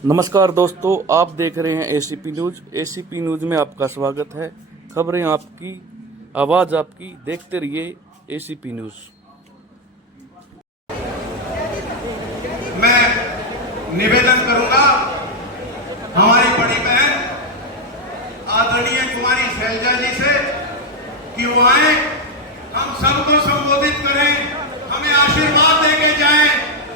नमस्कार दोस्तों, आप देख रहे हैं एसीपी न्यूज़। एसीपी न्यूज़ में आपका स्वागत है। खबरें आपकी, आवाज़ आपकी, देखते रहिए एसीपी न्यूज़। मैं निवेदन करूंगा हमारी बड़ी बहन आदरणीय कुमारी शैलजा जी से कि वो आए, हम सबको संबोधित करें, हमें आशीर्वाद देके जाएं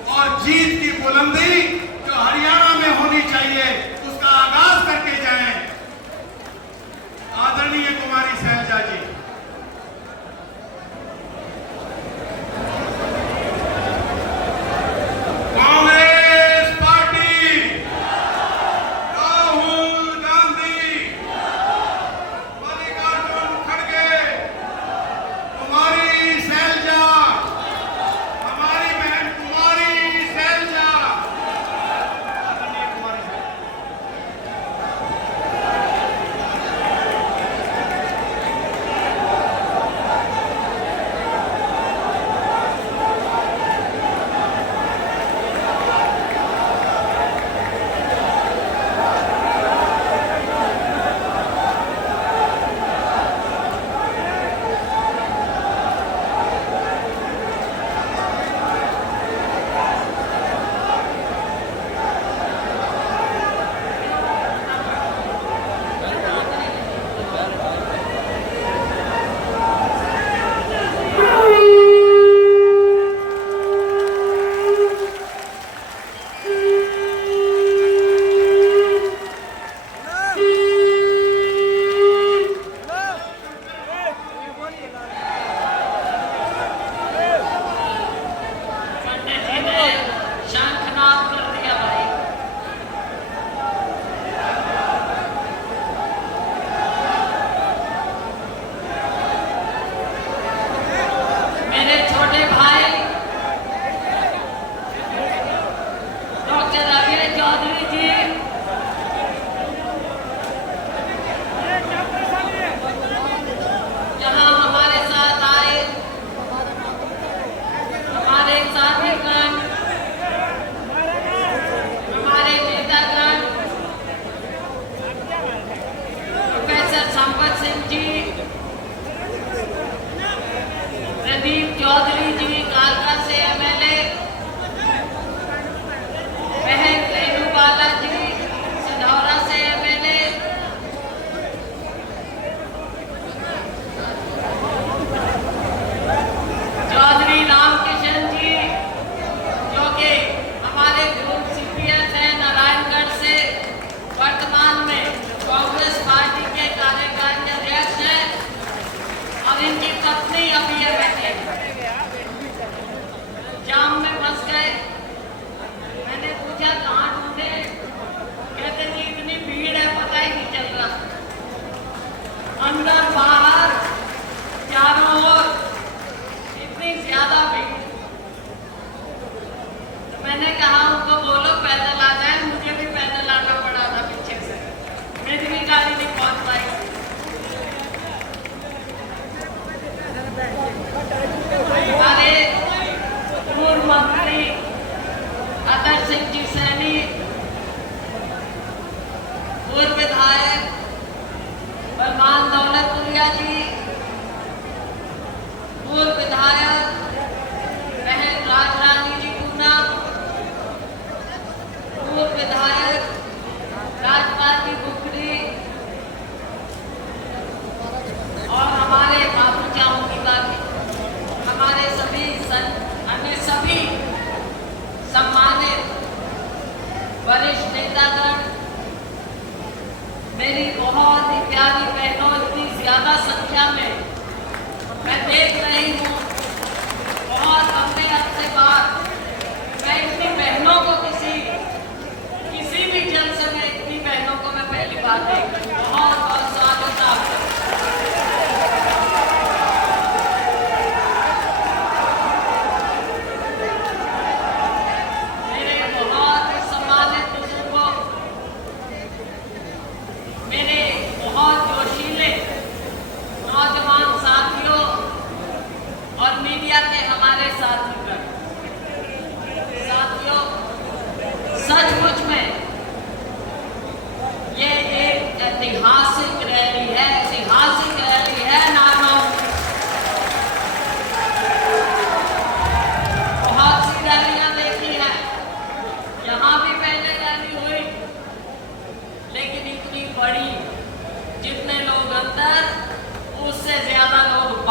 और जीत की बुलंदी जो हरियाणा में होनी चाहिए उसका आगाज करके जाएं। आदरणीय कुमारी शैलजा जी। कांग्रेस पार्टी, राहुल गांधी, मल्लिकार्जुन खड़गे, कुमारी शैलजा, हमारी बहन कुमारी शैलजा। आदरणीय कुमारी शैलजा। पंडित जी ने शंखनाद कर दिया भाई। मेरे छोटे भाई डॉक्टर अभय चौधरी जी, यहाँ हमारे साथ आए, हमारे साथीगण, हमारे नेतागण, प्रोफेसर संपत सिंह जी, प्रदीप चौधरी जी कालका से एमएलए, बहन रेणुबाला जी सिधौरा से एमएलए, चौधरी रामकिशन जी जो कि हमारे ग्रुप सीपीएस हैं नारायणगढ़ से, वर्तमान में कांग्रेस पार्टी के कार्यकारी अध्यक्ष हैं, और इनकी पत्नी अभी ये बैठे जाम में फंस गए। मैंने पूछा कहाँ ढूंढे, कहते जी इतनी भीड़ है पता ही नहीं चल रहा, अंदर बाहर चारों ओर इतनी ज्यादा भीड़। तो मैंने कहा उनको बोलो पैदल आ जाए, मुझे भी पैदल आना पड़ा था पीछे से, मेरी भी गाड़ी नहीं पहुंच पाई। हमारे पूर्व मंत्री अतर सिंह जी सैनी, पूर्व विधायक बलवान दौलतपुरिया जी, पूर्व विधायक बहन राजरानी जी पूना, पूर्व विधायक राजपाल जी बुखड़ी, और हमारे बाबू जाऊं की बात, हमारे सभी अन्य सभी सम्मानित वरिष्ठ नेतागण, मेरी बहुत ही प्यारी बहनों, इतनी ज्यादा संख्या में मैं देख रही हूँ, बहुत लंबे अरसे बाद मैं इतनी बहनों को किसी भी जलसे में इतनी बहनों को मैं पहली बार देख रही हूँ। बहुत बहुत स्वागत आपका। मेरे बहुत सम्मानित बुजुर्गों, मेरे बहुत जोशीले नौजवान साथियों,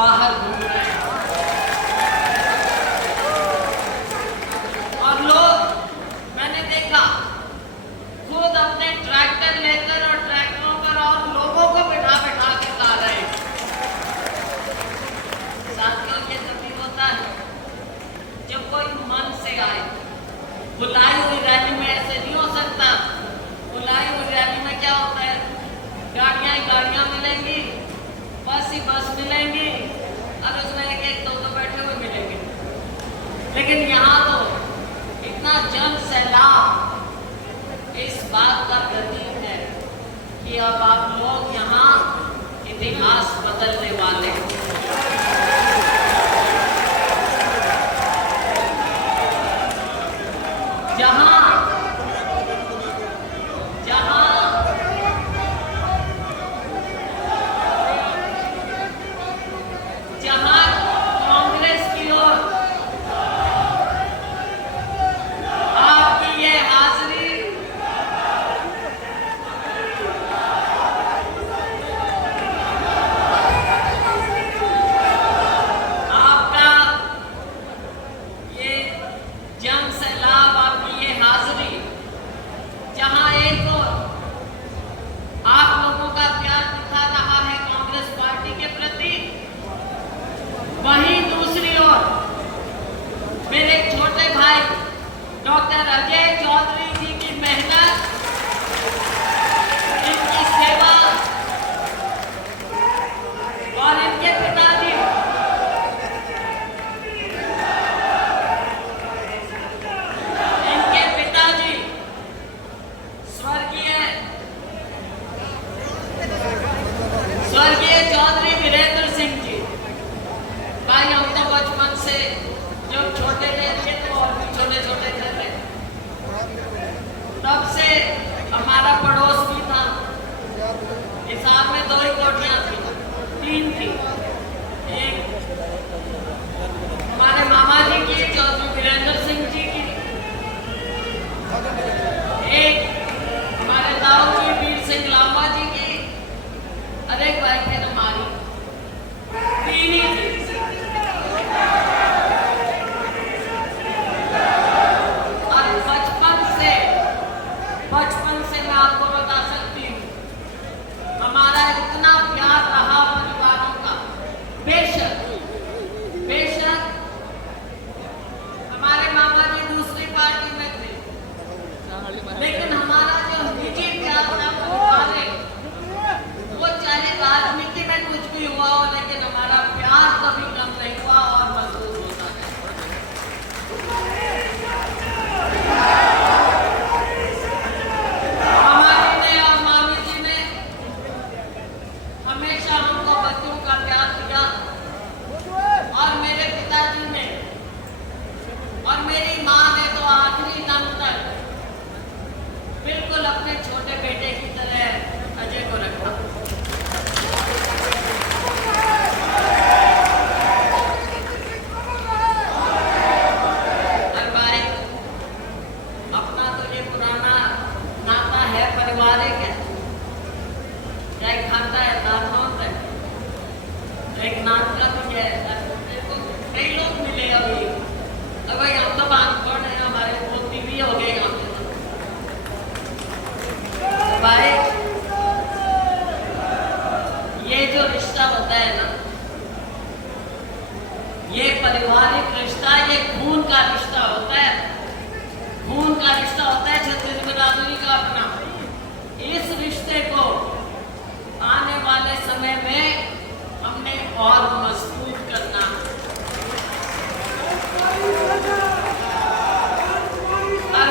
बाहर घूम रहे हैं। और लोग, मैंने देखा, खुद अपने ट्रैक्टर लेकर और ट्रैक्टरों पर और लोगों को बिठा बिठा के ला रहे हैं। साथियों, ये तभी होता है जब कोई मन से आए। बुलाई हुई रैली में ऐसे नहीं हो सकता। बुलाई हुई रैली में क्या होता है, गाड़ियां ही गाड़ियां मिलेंगी, बस ही बस मिलेंगी, और उसमें एक दो बैठे हुए मिलेंगे। लेकिन यहाँ तो इतना जन सैलाब इस बात का प्रतीक है कि अब आप लोग यहाँ इतिहास बदलने वाले हैं। जहां कांग्रेस की ओर आपकी ये हाजिरी, आपका ये जन सैलाब, आपकी ये हाजिरी, जहां एक और आप लोगों का प्यार दिखा रहा है कांग्रेस पार्टी के प्रति, वहीं दूसरी ओर मेरे छोटे भाई डॉक्टर अजय चौधरी जी की मेहनत, इनकी सेवा और इनके पिताजी स्वर्गीय चौधरी वीरेंद्र सिंह जी। भाई, हम तो बचपन से जब छोटे थे तो और भी छोटे छोटे थे, तब से हमारा पड़ोस भी था। हिसाब में 2 ही कोठियां थी, 3 थी। एक हमारे मामा जी की, चौधरी वीरेंद्र सिंह जी की, एक हमारे दाऊ जी वीर सिंह लांबा जी की, और एक भाई थे हमारी, 3 ही थी। और बचपन से मैं आपको बता सकती हूँ, हमारा इतना प्यार रहा परिवारों का। बेशक हमारे मामा जी दूसरी पार्टी में थे, लेकिन हमारा जो निजी प्यार था वो चाहे राजनीति में कुछ भी हुआ हो, लेकिन हमारा प्यार कभी कम नहीं हुआ और मजबूत होता है। हमारी ने और मामी जी ने हमेशा हमको बच्चों का प्यार दिया, और मेरे पिताजी ने और मेरी माँ ने तो आखिरी दम तक बिल्कुल अपने छोटे बेटे की तरह अजय को रखा। और भाई, अपना तो ये पुराना नाता है, पारिवारिक है। एक खाता है, दांत होता है, एक नात का तो है। कई लोग मिले अभी, अब भाई हम तो बात पढ़ रहे हैं, हमारे पोती भी हो गए यहाँ पे। भाई, ये जो रिश्ता होता है ना, ये पारिवारिक रिश्ता, ये खून का रिश्ता होता है। खून का रिश्ता होता है छत्तीस बिरादरी का अपना। इस रिश्ते को आने वाले समय में हमने और मजबूत करना। और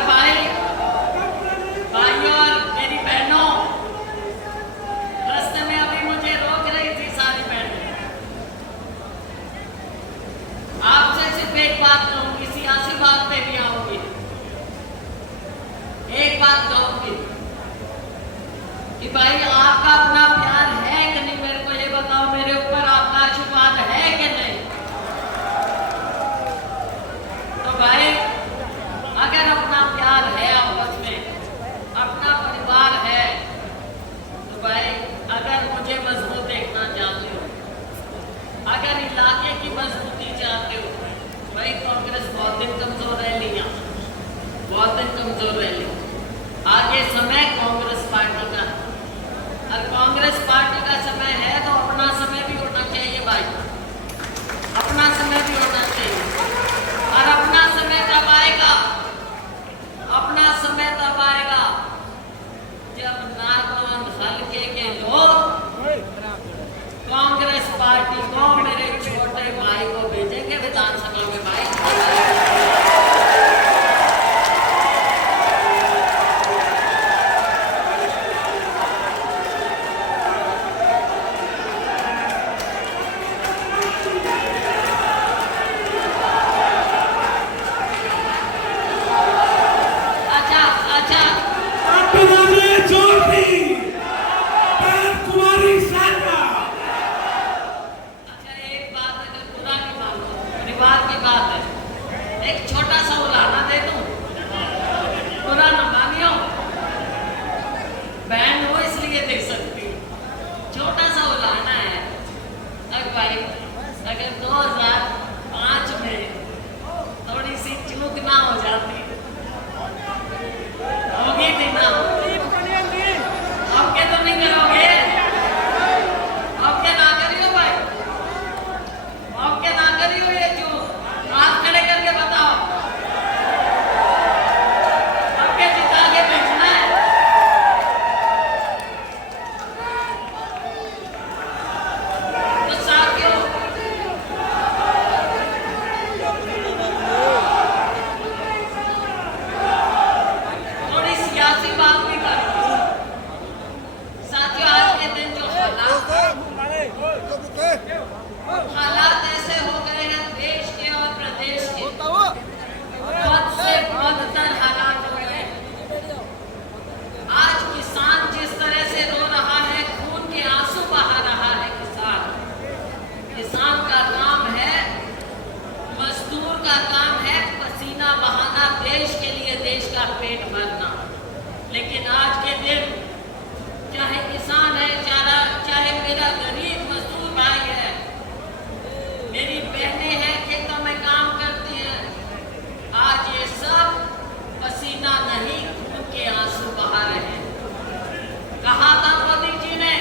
भाइयों और मेरी बहनों, रास्ते में अभी मुझे रोक रही थी सारी बहनें। आपसे सिर्फ एक बात कहूंगी, सियासी बात पे भी आऊंगी। एक बात कहूंगी कि भाई, आपका अपना प्यार है कि नहीं, मेरे को ये बताओ। मेरे ऊपर आपका आशीर्वाद है कि नहीं? तो भाई, अगर अपना प्यार है, आपस में अपना परिवार है, तो भाई, अगर मुझे मजबूत देखना चाहते हो, अगर पार्टी को, मेरे छोटे भाई को भेजेंगे विधानसभा में। भाई अच्छा अच्छा आपके नाम ने जोर दी बहन कुमारी शैलजा। अच्छा, एक बात अगर बुरा नहीं मानो, परिवार की बात है, एक छोटा सा उलाहना दे दूं, बुरा न मानियो। बहन हो इसलिए दे सकती हूं। छोटा सा उलाहना है। अगर भाई अगर 2005 में थोड़ी सी चूक ना हो जाती, होगी थी ना, अब क्या तो नहीं करोगे? अब क्या ना करियो भाई, अब क्या ना करियो? ये जो हाथ खड़े करके बताओ, अब क्या जिता के भेजना है? तो साथियों, थोड़ी सियासी बात भी करो। साथियों, आज के दिन जो हालात ऐसे हो गए हैं देश के और प्रदेश के, बहुत से बदतर हालात हो गए। आज किसान जिस तरह से रो रहा है, खून के आंसू बहा रहा है किसान का काम है, मजदूर का काम है पसीना बहाना, देश के लिए देश का पेट भरना। लेकिन आज के दिन चाहे किसान है, चाहे मेरा गरीब मजदूर भाई है, मेरी बहनें हैं खेतों में काम करती हैं, आज ये सब पसीना नहीं खून के आंसू बहा रहे हैं। कहा था मोदी जी ने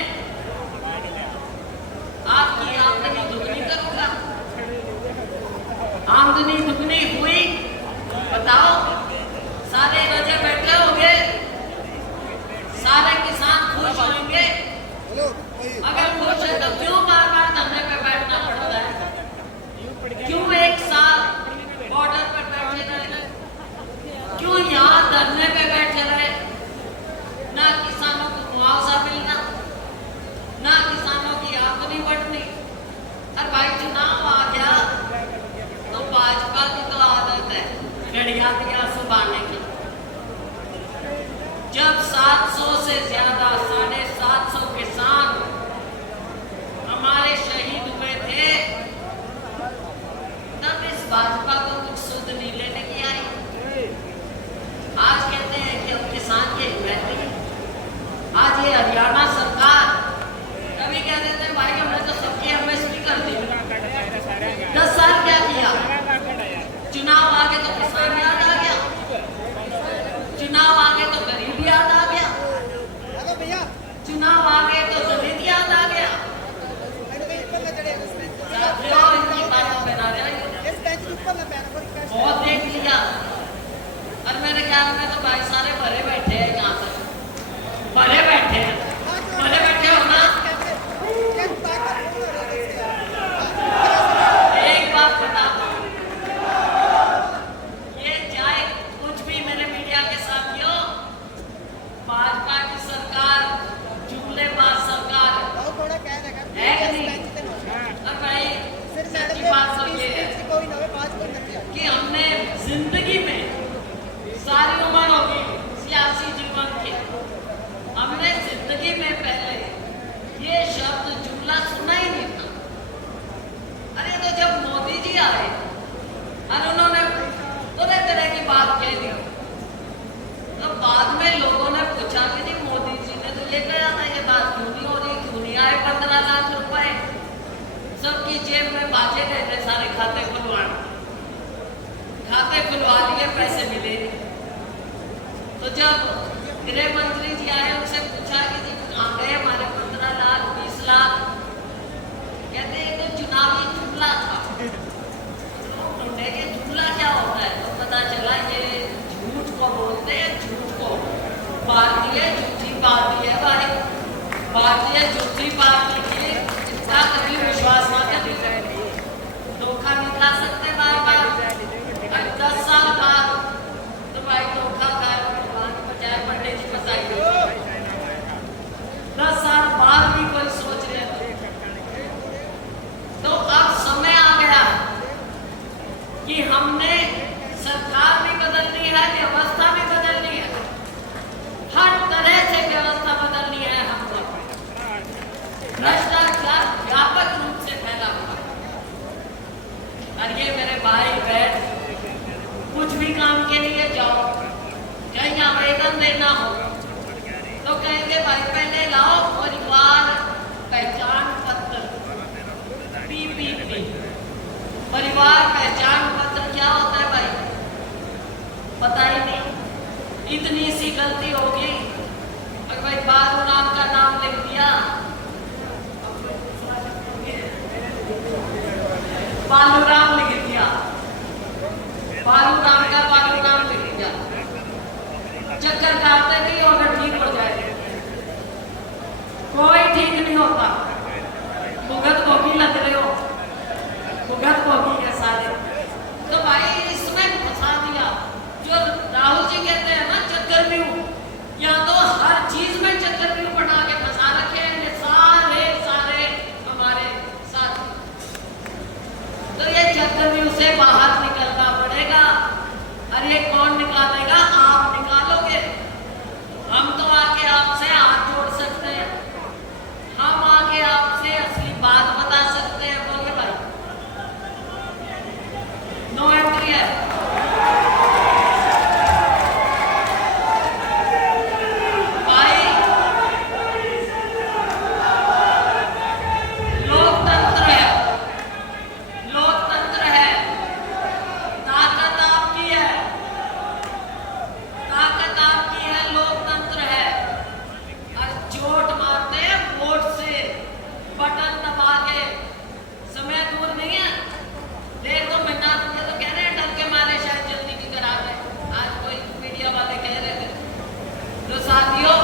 आपकी आमदनी दुगनी करूंगा। आमदनी दुगनी हुई? बताओ, सारे रजे बैठे होंगे, सारे किसान खुश होंगे? अगर खुश है तो क्यों बार बार धरने पे बैठना पड़ता है? क्यों एक साल बॉर्डर पर बैठे रहे? क्यों यहाँ धरने पे बैठे रहे? ना किसानों को मुआवजा मिलना, ना किसानों की आमदनी बढ़नी। और भाई चुनाव आ गया तो भाजपा की तो आदत है गड़िया दिया सुबाने की। जब 700 से ज्यादा 750 किसान हमारे शहीद हुए थे, तब इस भाजपा को कुछ सुध नहीं लेने की आई। आज कहते हैं कि अब किसान की हिम्मत नहीं। आज ये हरियाणा सरकार कभी कह देते हैं भाई हमने तो सबकी एमएसपी कर दी। 10 साल क्या किया? चुनाव आ गए तो किसान याद आ गया, चुनाव आ गए तो गरीब याद आ गया, चुनाव आ गए तो दलित याद आ गया। इनकी बातों पे ना जाइए, बहुत देख लिया। और मेरे ख्याल में तो भाई सारे भरे बैठे हैं, यहाँ तक भरे बैठे हैं, भरे बैठे हो ना। एक बात बता दो, ये चाहे कुछ भी मेरे मीडिया के साथियों, भाजपा की सरकार जुमलेबाज सरकार है कि नहीं? और भाई सच्ची बात तो ये है कि हमने जिंदगी में सारी उम्र होगी सियासी जीवन की, हमने जिंदगी में पहले ये शब्द जुमला सुना ही नहीं था। अरे तो जब मोदी जी आए और उन्होंने तरह तरह की बात कह दी, तो बाद में लोगों ने पूछा कि जी मोदी जी ने तो ये कहा था, ये बात क्यों नहीं हो रही, क्यों नहीं आए 15 लाख रुपए? सबकी जेब में बाजे गए थे, सारे खाते खुलवा लिए, पैसे मिले। तो जब गृह मंत्री जी आए, उनसे पूछा कि जी कहाँ गए हमारे 15 लाख 20 लाख? कहते ये तो चुनावी जुमला था। ढूंढे कि जुमला क्या होता है, तो पता चला ये झूठ को बोलते हैं, झूठ को भारतीय झूठी पार्टी है भाई, भारतीय झूठी पार्टी की इसका कभी विश्वास परिवार पहचान पत्र क्या होता है भाई? पता ही नहीं। इतनी सी गलती होगी, अगर भाई बाबू राम का नाम लिख दिया, बालू राम लिख दिया, बालू राम का बालू राम लिख दिया, चक्कर काटते नहीं और ठीक हो जाएगा। कोई ठीक नहीं होता। भुगत भोगी लग रहे हो, भुगत भोगी के सारे। तो भाई इसमें फंसा दिया। जो राहुल जी कहते हैं ना चक्रव्यूह, या तो हर चीज में चक्रव्यूह बना के फंसा रखे हैं सारे हमारे साथ। तो ये चक्रव्यूह से बाहर निकलना पड़ेगा। अरे कौन निकालेगा? आप निकालोगे। हम तो आके आपसे हाथ जोड़ सकते हैं, हम आके आपसे असली बात बता सकते हैं। बोलिए भाई, नो एंट्री है। भाई लोकतंत्र है, लोकतंत्र है, ताकत आपकी है, ताकत आपकी है, लोकतंत्र है। और चोट मारते हैं वोट से, बटन दबा के। समय दूर नहीं है, 1-2 महीना ये तो कह रहे हैं डर के मारे शायद जल्दी नहीं करा दे। आज कोई मीडिया वाले कह रहे थे। तो साथियों,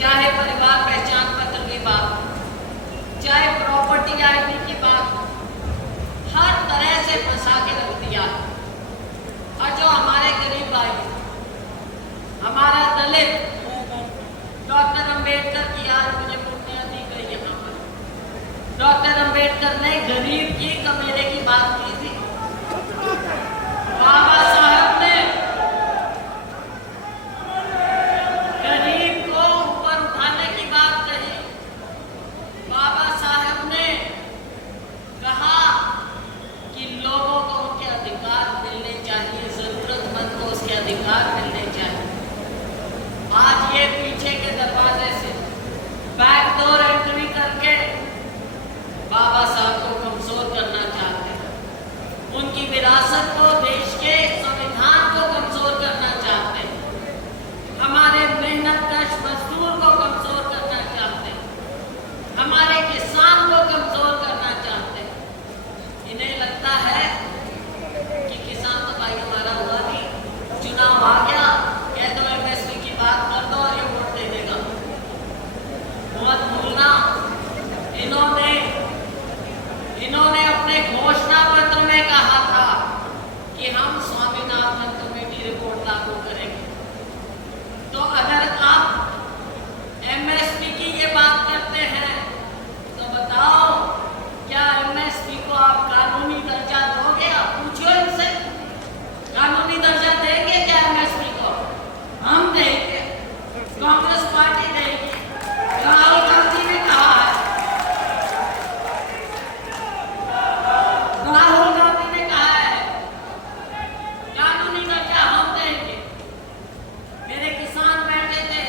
चाहे परिवार पहचान पत्र की बात, चाहे प्रॉपर्टी आईडी की बात, हर तरह से फंसा के रख दिया। और जो हमारे गरीब भाई, हमारा दलित, डॉक्टर अंबेडकर की आज मुझे मूर्तियां दी गई यहाँ पर। डॉक्टर अंबेडकर ने गरीब की कमेरे की बात की थी। बाबा साहब ने गरीब को ऊपर उठाने की बात कही। बाबा साहब ने कहा कि लोगों को उनके अधिकार मिलने चाहिए, जरूरतमंद को उसके अधिकार मिलने चाहिए। आज ये पीछे के दरवाजे से बैकडोर एंट्री करके बाबा साहब को कमजोर करना चाहते हैं, उनकी विरासत को, देश के संविधान को कमजोर करना चाहते हैं, हमारे मेहनतकश मजदूर को कमजोर करना चाहते हैं, हमारे किसान को कमजोर करना चाहते हैं। इन्हें लगता है कि किसान तो भाई हमारा हुआ नहीं, चुनाव आ गया, कह दो एमएसपी की बात कर दो और ये वोट दे देगा। मत भूलना, इन्होंने अपने घोषणा पत्र में कहा था कि हम स्वामीनाथन कमेटी रिपोर्ट लागू करेंगे। तो अगर आप एमएसपी की ये बात करते हैं तो बताओ, क्या एमएसपी को आप कानूनी दर्जा दोगे? आप पूछो इनसे, कानूनी दर्जा देंगे क्या एमएसपी को? हम देंगे, कांग्रेस पार्टी देगी, राहुल गांधी ने कहा है, राहुल गांधी ने कहा है कानूनी दर्जा हम देंगे। मेरे किसान बैठे थे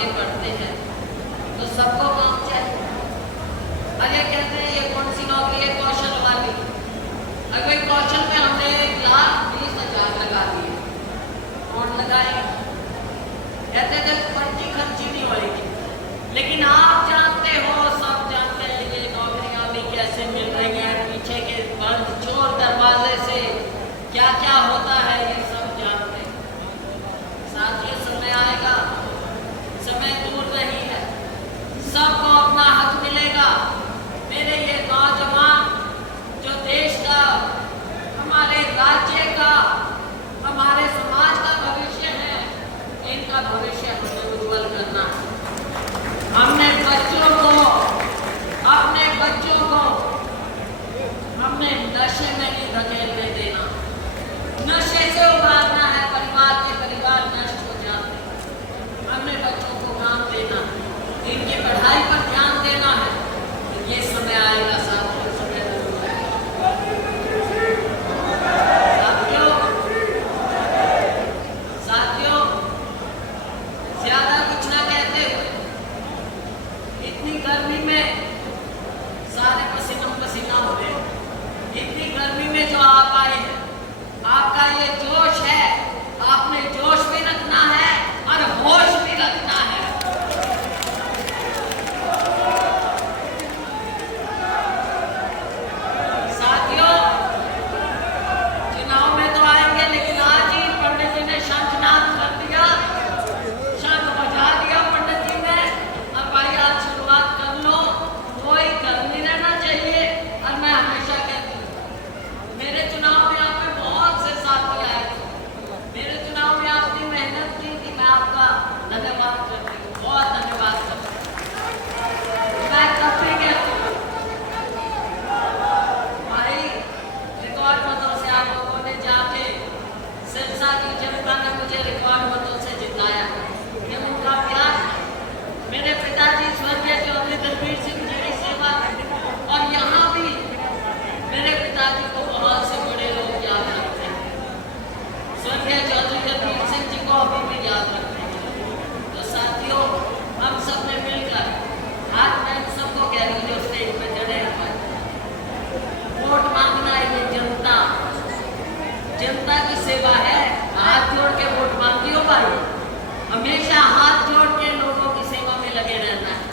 आगे बढ़ते हैं तो सबको काम चाहिए। अरे कहते हैं ये कौन सी नौकरी है, कौशल वाली। अगर कौशल में हमने 1,20,000 लगा दिए, कौन लगाएगा? कहते थे पर्ची खर्ची नहीं होगी। लेकिन आप जानते हो, सब जानते हैं ये नौकरियां भी कैसे मिल रही हैं, पीछे के बंद चोर दरवाजे से क्या क्या होता है, ये सब जानते हैं। साथ ये समय आएगा, समय दूर नहीं है, सबको अपना हक मिलेगा। मेरे ये नौजवान जो देश का, हमारे राज्य का, हमारे समाज का भविष्य है, इनका भविष्य हमें उज्जवल करना है। हमने बच्चों को, अपने बच्चों को हमने नशे में नहीं धकेलने देना, नशे से उबारना है। परिवार नष्ट हो जाते हैं। हमने बच्चों को काम देना है, इनकी पढ़ाई पर ध्यान देना है। ये समय आएगा साथियों, समय जरूर साथियों, ज्यादा कुछ ना कहते हुए, इतनी गर्मी में सारे पसीना हो गए। इतनी गर्मी में जो आप आए हैं, आपका ये जोश है, आपने जोश भी रखना है और होश भी रखना है। साथियों, चुनाव में तो आएंगे, लेकिन आज ही पंडित जी ने शंखनाद कर दिया, शंख बजा दिया पंडित जी ने। अब भाई आज शुरुआत कर लो, कोई घर नहीं रहना चाहिए। और मैं हमेशा कहती हूँ, मेरे चुनाव में आप में बहुत से साथी आए थे, मेरे चुनाव में आपने मेहनत की थी, मैं आपका धन्यवाद करती हूँ, बहुत धन्यवाद करती हूँ। मैं तब भी कहती हूँ भाई, रिकॉर्ड मतों से आप लोगों ने जाके, सिरसा की जनता ने मुझे रिकॉर्ड मतों से जिताया। ये उनका प्यार। मेरे पिताजी स्वर्गीय चौधरी दलबीर सिंह जी की सेवा, और यहाँ भी मेरे पिताजी को बहुत से बड़े लोग याद रखते हैं। स्वर्गीय चौधरी दलबीर सिंह जी को अभी भी याद रखते हैं। तो साथियों, हम सब ने मिलकर, आज मैं सबको कह रही हूँ जो स्टेज पे चढ़े हैं, वोट मांगना है। ये जनता की सेवा है। हाथ जोड़ के वोट मांगी हो भाई, हमेशा हाथ जोड़ के लोगों की सेवा में लगे रहना है।